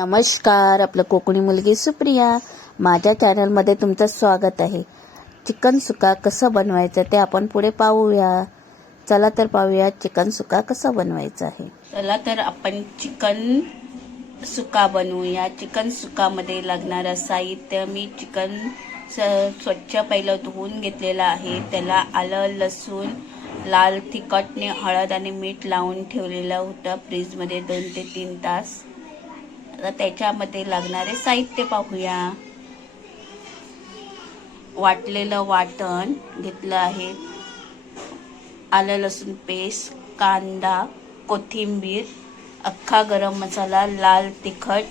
नमस्कार आपलं कोकणी मुलगी सुप्रिया. माझ्या चॅनलमध्ये तुमचं स्वागत आहे. चिकन सुका कसं बनवायचं ते आपण पुढे पाहूया. चला तर पाहूया चिकन सुका कसं बनवायचं आहे. चला तर आपण चिकन सुका बनवूया. चिकन सुकामध्ये लागणारं साहित्य मी चिकन स- स्वच्छ पहिलं धुवून घेतलेलं आहे. त्याला आलं लसूण लाल तिखटने हळद आणि मीठ लावून ठेवलेलं होतं फ्रीजमध्ये दोन ते तीन तास. आता त्याच्यामध्ये लागणारे साहित्य पाहूया. वाटलेलं वाटण घेतलं आहे. आलं लसूण पेस्ट कांदा कोथिंबीर अख्खा गरम मसाला लाल तिखट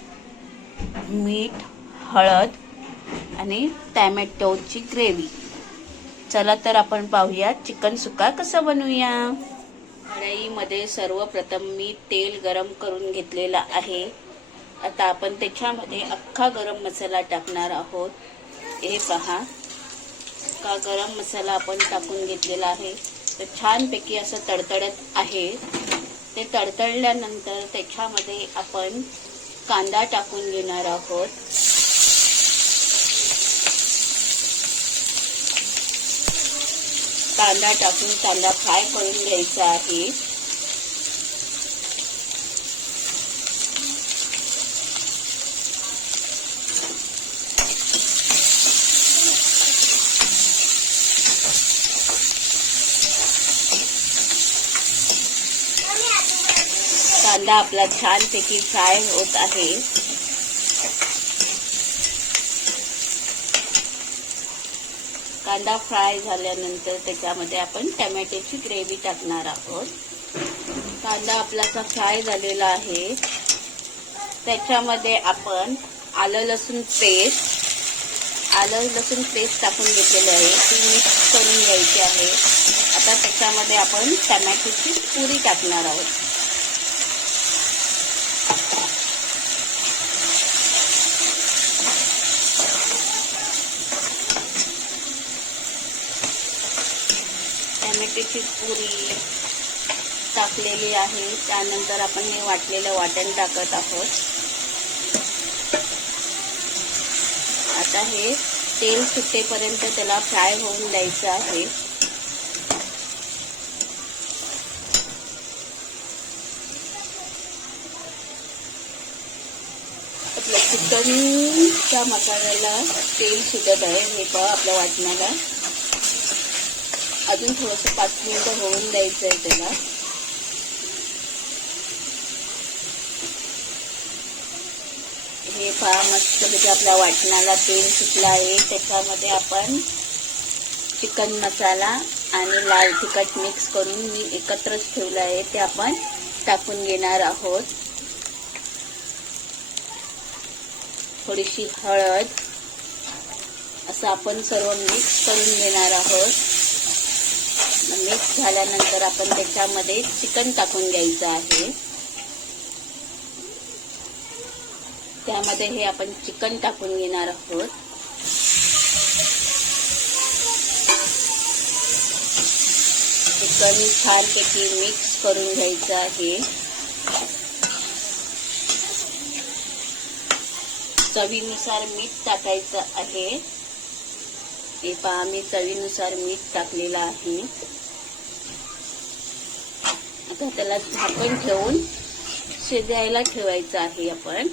मीठ हळद आणि टॅमॅटोची ग्रेव्ही. चला तर आपण पाहूया चिकन सुका कसं बनवूया. कढईमध्ये सर्वप्रथम मी तेल गरम करून घेतलेला आहे. आता आपण त्याच्यामध्ये अख्खा गरम मसाला टाकणार आहोत. हे पहा. का गरम मसाला आपण टाकून घेतलेला आहे. तर छानपैकी असं तडतडत आहे. ते तडतडल्यानंतर त्याच्यामध्ये आपण कांदा टाकून घेणार आहोत. कांदा टाकून कांदा फ्राय करून घ्यायचा आहे. कांदा आपला छानपैकी फ्राय होत आहे. कांदा फ्राय झाल्यानंतर त्याच्यामध्ये आपण टमॅटोची ग्रेव्ही टाकणार आहोत. कांदा आपलाचा फ्राय झालेला आहे. त्याच्यामध्ये आपण आलं लसूण पेस्ट आलं लसूण पेस्ट टाकून घेतलेली आहे. ती मिक्स करून घ्यायची आहे. आता त्याच्यामध्ये आपण टमॅटोची पुरी टाकणार आहोत. टॅमॅटोची पुरी टाकलेली आहे. त्यानंतर आपण हे वाटलेलं वाटण टाकत आहोत. आता हे तेल सुटेपर्यंत त्याला फ्राय होऊन द्यायचं आहे. आपलं चिकनच्या मसाल्याला तेल सुटत आहे. हे पहा आपल्या वाटणाला. अजून थोडंसं पाच मिनिटं होऊन द्यायचं आहे त्याला. हे पहा मस्तपैकी आपल्या वाटणाला तेल सुटलं आहे. त्याच्यामध्ये आपण चिकन मसाला आणि लाल तिखट मिक्स करून मी एकत्रच ठेवलं आहे. ते आपण टाकून घेणार आहोत. थोडीशी हळद असं आपण सर्व मिक्स करून घेणार आहोत. मिक्स झाल्यानंतर आपण त्याच्यामध्ये चिकन टाकून घ्यायचं आहे. त्यामध्ये हे आपण चिकन टाकून घेणार आहोत. चिकन छानपैकी मिक्स करून घ्यायचं आहे. चवीनुसार मीठ टाकायचं आहे. हे पहा मी चवीनुसार मीठ टाकलेलं आहे. आता त्याला झाकण ठेवून शिजायला ठेवायचं आहे आपण.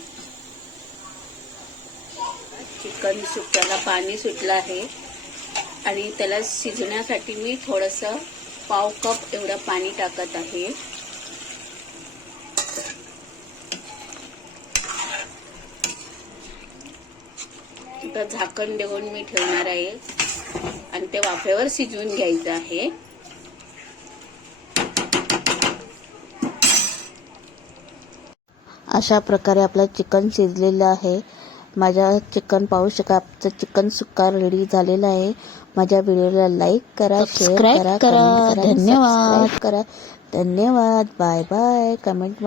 चिकन सुकताना पाणी सुटलं आहे. आणि त्याला शिजण्यासाठी मी थोडस पाव कप एवढं पाणी टाकत आहे. आता झाकण देऊन मी ठेवणार आहे. आणि ते वाफेवर शिजवून घ्यायचं आहे. अशा प्रकारे आपलं चिकन शिजलेलं आहे. माझ्या चिकन पाहू शका आमचं चिकन सुक्का रेडी झालेलं आहे. माझ्या व्हिडिओला लाईक करा शेअर करा करा. धन्यवाद. करा. धन्यवाद. Bye bye comment